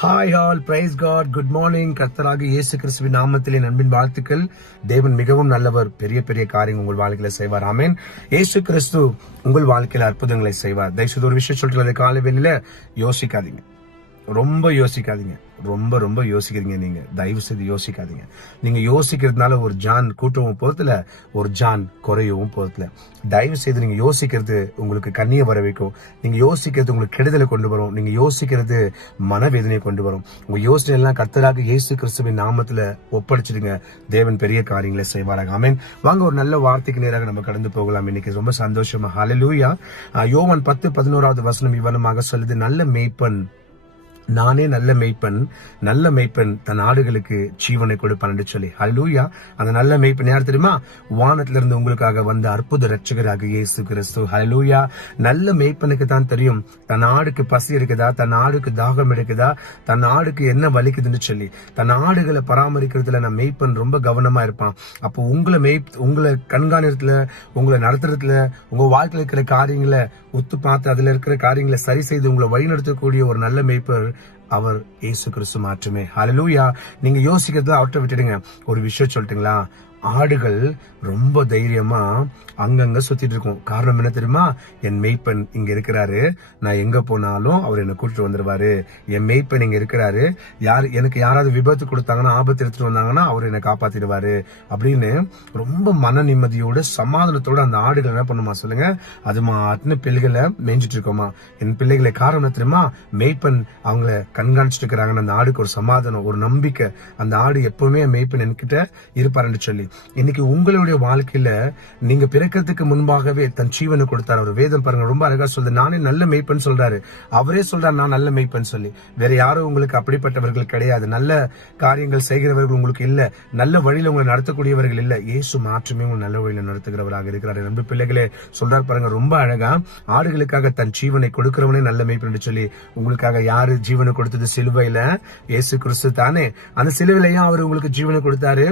Hi all, praise god, good morning. கர்த்தராக இயேசு கிறிஸ்துவின் நாமத்திலே அன்பின் வாழ்த்துக்கள். தேவன் மிகவும் நல்லவர், பெரிய பெரிய காரியம் உங்கள் வாழ்க்கையில செய்வார். ஆமென். இயேசு கிறிஸ்து உங்கள் வாழ்க்கையில அற்புதங்களை செய்வார். தயவுசெய்து ஒரு விஷயம் சொல்லிட்டு காலை வேளையில யோசிக்காதீங்க, ரொம்ப யோசிக்காதீங்க. ரொம்ப யோசிக்கிறீங்க. நீங்க தயவு செய்து யோசிக்காதீங்க. நீங்க யோசிக்கிறதுனால ஒரு ஜான் கூட்டவும் போறதுல, ஒரு ஜான் குறையவும் போறதுல. தயவு செய்து நீங்க யோசிக்கிறது உங்களுக்கு கண்ணிய வர வைக்கும். நீங்க யோசிக்கிறது உங்களுக்கு கெடுதலை கொண்டு வரும். நீங்க யோசிக்கிறது மனவேதனையை கொண்டு வரும். உங்க யோசனை எல்லாம் கர்த்தராக இயேசு கிறிஸ்துவின் நாமத்துல ஒப்படைச்சிடுங்க. தேவன் பெரிய காரியங்களை செய்வாராக. ஆமென். வாங்க ஒரு நல்ல வார்த்தைக்கு நேராக நம்ம கடந்து போகலாம். இன்னைக்கு ரொம்ப சந்தோஷமா ஹல்லேலூயா. யோவான் 10:11 வசனம் இவ்வளமாக சொல்லுது, நல்ல மேய்ப்பன் நானே நல்ல மெய்ப்பன் தன் ஆடுகளுக்கு ஜீவனை கொடுப்பான் என்று சொல்லி. ஹல்லேலூயா. அந்த நல்ல மெய்ப்பன் யார் தெரியுமா? வானத்திலிருந்து உங்களுக்காக வந்த அற்புத ரட்சகராக இயேசு கிறிஸ்து. ஹல்லேலூயா. நல்ல மெய்ப்பனுக்கு தான் தெரியும் தன் ஆடுக்கு பசி இருக்குதா, தன் ஆடுக்கு தாகம் எடுக்குதா, தன் ஆடுக்கு என்ன வலிக்குதுன்னு சொல்லி. தன் ஆடுகளை பராமரிக்கிறதுல நான் மெய்ப்பன் ரொம்ப கவனமா இருப்பான். அப்போ உங்களை கண்காணிறதுல, உங்களை நடத்துறதுல, உங்க வாழ்க்கையில் இருக்கிற காரியங்களை ஒத்து பார்த்து அதுல இருக்கிற காரியங்களை சரி செய்து உங்களை வழிநடத்தக்கூடிய ஒரு நல்ல மேய்ப்பர் அவர் இயேசு கிறிஸ்து மாற்றுமே. ஹல்லேலூயா. நீங்க யோசிக்கிறத அவர்கிட்ட விட்டுடுங்க. ஒரு விஷயம் சொல்லட்டுங்களா? ஆடுகள் ரொம்ப தைரியமா அங்கங்க சுத்திட்டு இருக்கும். காரணம் என்ன தெரியுமா? என் மெய்ப்பன் இங்க இருக்கிறாரு, நான் எங்க போனாலும் அவர் என்னை கூட்டிட்டு வந்துருவாரு. என் மெய்ப்பன் இங்க இருக்கிறாரு, எனக்கு யாராவது விபத்து கொடுத்தாங்கன்னா, ஆபத்து எடுத்துட்டு வந்தாங்கன்னா அவர் என்னை காப்பாத்திடுவாரு அப்படின்னு ரொம்ப மன நிம்மதியோட சமாதானத்தோட அந்த ஆடுகள் என்ன பண்ணுமா சொல்லுங்க? அது மாட்டுன்னு பிள்ளைகளை மேய்ஞ்சிட்டு இருக்கோமா. என் பிள்ளைகளை காரணம் தெரியுமா? மெய்ப்பன் அவங்கள கண்காணிச்சுட்டு இருக்கிறாங்கன்னு அந்த ஆடுக்கு ஒரு சமாதானம், ஒரு நம்பிக்கை. அந்த ஆடு எப்பவுமே மெய்ப்பன் என்கிட்ட இருப்பாருன்னு சொல்லி. இன்னைக்கு உங்களுடைய வாழ்க்கையில நீங்க பிறக்கிறதுக்கு முன்பாகவே தன் ஜீவனை கொடுத்தார். அவர் வேதம் பாருங்க, ரொம்ப அழகா சொல்லுது, நானே நல்ல மெய்ப்பன் சொல்றாரு. அவரே சொல்றாரு நான் நல்ல மெய்ப்பன் சொல்லி. வேற யாரும் உங்களுக்கு அப்படிப்பட்டவர்கள் கிடையாது. நல்ல காரியங்கள் செய்கிறவர்கள் உங்களுக்கு இல்ல. நல்ல வழியில உங்களை நடத்தக்கூடியவர்கள் இல்ல. இயேசு மாற்றமே உங்க நல்ல வழியில நடத்துகிறவராக இருக்கிறார். நம்பி பிள்ளைகளே சொல்றாரு பாருங்க, ரொம்ப அழகா, ஆடுகளுக்காக தன் ஜீவனை கொடுக்கிறவனே நல்ல மெய்ப்பன் சொல்லி. உங்களுக்காக யாரு ஜீவனை கொடுத்தது? சிலுவையில இயேசு கிறிஸ்து தானே. அந்த சிலுவையிலையும் அவர் உங்களுக்கு ஜீவனை கொடுத்தாரு.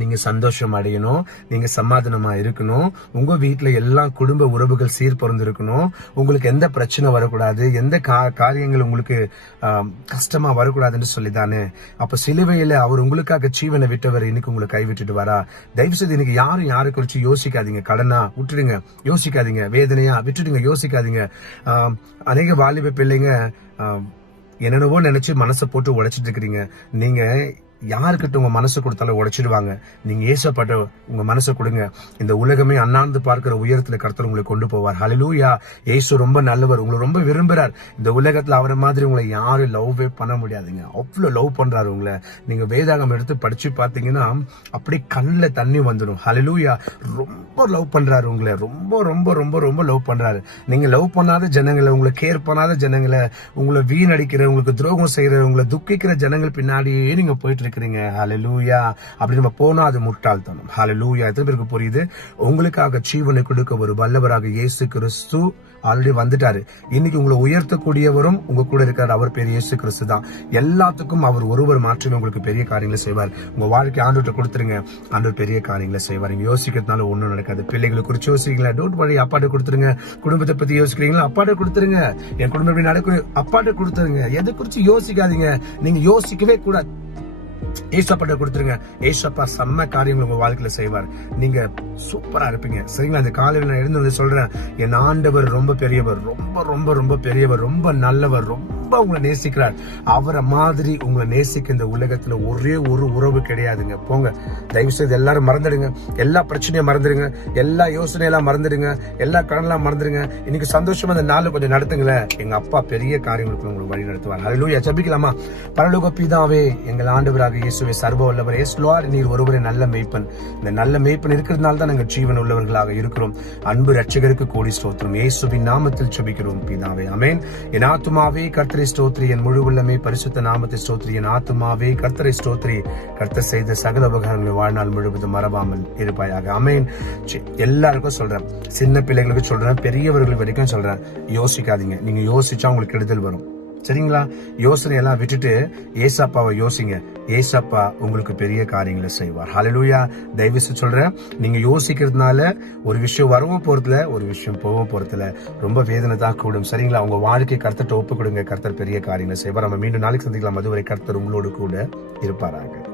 நீங்க சந்தோஷம் அடையணும், நீங்க சமாதானமா இருக்கணும், உங்க வீட்டுல எல்லா குடும்ப உறவுகள் சீர் பொருந்திருக்கணும், உங்களுக்கு எந்த பிரச்சனை வரக்கூடாது, எந்த காரியங்கள் உங்களுக்கு கஷ்டமா வரக்கூடாதுன்னு சொல்லிதானே. அப்ப சிலுவையில அவர் உங்களுக்காக ஜீவனை விட்டவர் இன்னைக்கு உங்களை கைவிட்டுட்டு வரா. தயவு செய்து இன்னைக்கு யாரை குறிச்சு யோசிக்காதீங்க. கடனா விட்டுடுங்க, யோசிக்காதீங்க. வேதனையா விட்டுடுங்க, யோசிக்காதீங்க. அநேக வாலிப பிள்ளைங்க என்னென்னவோ நினைச்சு மனசை போட்டு உடைச்சிட்டு இருக்கிறீங்க. நீங்க யாருக்கிட்ட உங்க மனசு கொடுத்தாலும் உடைச்சிடுவாங்க. நீங்க ஏசப்பட்ட உங்க மனசை கொடுங்க. இந்த உலகமே அண்ணாந்து பார்க்கிற உயரத்துல கர்த்தர் உங்களை கொண்டு போவார். ஹல்லேலூயா. இயேசு ரொம்ப நல்லவர், உங்களை ரொம்ப விரும்புறார். இந்த உலகத்துல அவரை மாதிரி உங்களை யாரும் லவ்வே பண்ண முடியாதுங்க. அவ்வளவு லவ் பண்றாரு உங்களை. நீங்க வேதாகம் எடுத்து படிச்சு பாத்தீங்கன்னா அப்படி கண்ணுல தண்ணி வந்துடும். ஹல்லேலூயா. ரொம்ப லவ் பண்றாரு உங்களை, ரொம்ப ரொம்ப ரொம்ப ரொம்ப லவ் பண்றாரு. நீங்க லவ் பண்ணாத ஜனங்களை, உங்களை கேர் பண்ணாத ஜனங்களை, உங்களை வீணடிக்கிற, உங்களுக்கு துரோகம் செய்யற, உங்களை துக்கிக்கிற ஜனங்கள் பின்னாடியே நீங்க போயிட்டு ஹல்லேலூயா. அப்படி நம்ம போனா அது முட்டாள்தனம். ஹல்லேலூயா. எத்தனை பேருக்கு புரியுது? உங்களுக்காக ஜீவனை கொடுக்க ஒரு வல்லவராக இயேசு கிறிஸ்து ஆல்ரெடி வந்துட்டாரு. இன்னைக்கு உங்களை உயர்த்தக்கூடியவரும் உங்க கூட இருக்காரு. அவர் பேர் இயேசு கிறிஸ்து தான். எல்லாத்துக்கும் அவர் ஒருவர் மாற்றமே உங்களுக்கு பெரிய காரியங்களை செய்வார். உங்க வாழ்க்கை ஆண்டவர்கிட்ட கொடுத்துருங்க, ஆண்டவர் பெரிய காரியங்களை செய்வார். நீங்க யோசிக்கிறதுனால ஒண்ணும் நடக்காது. பிள்ளைகளை குறிச்சு யோசிக்கிறீங்களா? டோன்ட் வரி, அப்பாட்ட கொடுத்துருங்க. குடும்பத்தை பத்தி யோசிக்கிறீங்களா? அப்பாட்ட கொடுத்துருங்க. என் குடும்பம் எப்படி நடக்கும்? அப்பாட்ட கொடுத்துருங்க. எதை குறிச்சு யோசிக்காதீங்க. நீங்க யோசிக்கவே கூடாது. ஏசப்பட்ட கொடுத்துருங்க. ஏசப்பா செம்ம காரியங்கள் உங்க வாழ்க்கையில செய்வார். நீங்க சூப்பரா இருப்பீங்க. சரிங்களா? அந்த காலையில நான் எழுந்து சொல்றேன், என் ஆண்டவர் ரொம்ப பெரியவர், ரொம்ப ரொம்ப ரொம்ப பெரியவர், ரொம்ப நல்லவர், ரொம்ப உங்களை நேசிக்கிறார். அவரை மாதிரி உங்களை நேசிக்க இந்த உலகத்துல ஒரே ஒரு உறவு கிடையாதுங்க. போங்க, தயவு செய்து எல்லாரும் மறந்துடுங்க. எல்லா பிரச்சனையும் மறந்துடுங்க, எல்லா யோசனையெல்லாம் மறந்துடுங்க, எல்லா கடனெல்லாம் மறந்துடுங்க. இன்னைக்கு சந்தோஷமா இந்த நாள் கொஞ்சம் நடத்துங்களேன். எங்க அப்பா பெரிய காரியங்களுக்கு உங்களுக்கு வழி நடத்துவார். ஹல்லேலூயா. ஜெபிக்கலாமா? பரலோக பிதாவே, எங்கள் ஆண்டவராக இயேசுவே சர்வ வல்லவர், இயேசுவார், நீர் ஒருவரே நல்ல மேய்ப்பன். இந்த நல்ல மேய்ப்பன் இருக்கிறதுனால தான் நாங்கள் ஜீவன் உள்ளவர்களாக இருக்கிறோம். அன்பு ரட்சகருக்கு கோடி ஸ்தோத்திரம். இயேசுவின் நாமத்தில் ஜெபிக்கிறோம் பிதாவே, ஆமென். என் ஆத்துமாவே கர்த்தரை ஸ்தோத்திரி, என் முழு உள்ளமே பரிசுத்த நாமத்தை ஸ்தோத்திரி. என் ஆத்துமாவே கர்த்தரை ஸ்தோத்திரி, கர்த்தர் செய்த சகல உபகாரங்களை வாழ்நாள் முழுவதும் மறவாமல் இருப்பாயாக. ஆமென். எல்லாருக்கும் சொல்றேன், சின்ன பிள்ளைகளுக்கு சொல்றேன், பெரியவர்கள் வரைக்கும் சொல்றேன், யோசிக்காதீங்க. நீங்க யோசிச்சா உங்களுக்கு கெடுதல் வரும். சரிங்களா? யோசனை எல்லாம் விட்டுட்டு ஏசப்பாவை யோசிங்க. ஏசப்பா உங்களுக்கு பெரிய காரியங்களை செய்வார். ஹல்லேலூயா. தயவுசெய்து சொல்றேன், நீங்க யோசிக்கிறதுனால ஒரு விஷயம் வரவும் போறதுல, ஒரு விஷயம் போகவும் போறதுல ரொம்ப வேதனை தான் கூடும். சரிங்களா? உங்க வாழ்க்கை கர்த்தர்ட்ட ஒப்பு கொடுங்க. கர்த்தர் பெரிய காரியங்களை செய்வார். நம்ம மீண்டும் நாளைக்கு சந்திக்கலாம். அதுவரை கர்த்தர் உங்களோடு கூட இருப்பாராக.